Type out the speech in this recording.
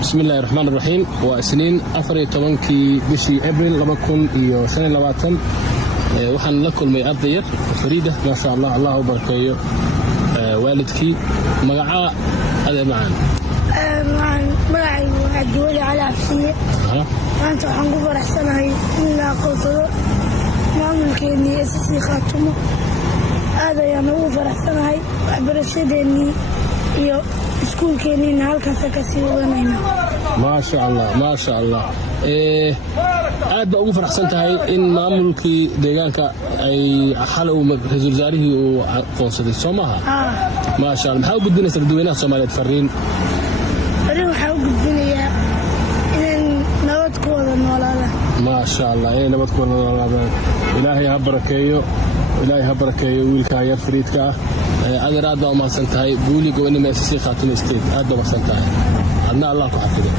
بسم الله الرحمن الرحيم وسنين أفري طبنكي بشي أبريل لما كن إيو سنة لباتن وحن لكم مي أرضير فريدة ما شاء الله الله بركيه والدكي مقعاء هذا معان معي وعدولي على عبسية وأنت وحنقول فرحسناي إلا قوتلو معملكي إني أساسي خاتمه هذا يعني هو فرحسناي وعبرشدني iyo iskuulkeenina halkaas ka sii wadanayna ما شاء الله ما شاء الله aad baa ugu faraxsan tahay in maamulkii deegaanka ay xalow ra'iisul wasaarihii uu qoonsaday Soomaha ma sha Allah maxaa u gudbinaysaa dadweynaha Soomaaliyeed fariin waxa u gudbinayaa in nabad ku wada noolaadaan ma sha Allah in nabad ku wada noolaadaan Ilaahay ha barakeeyo wiilka yar fariidka aad baa u mahadsan tahay guuliga inay meesha si khaatimay state aad baa u mahadsan tahay adna Allah ku xafido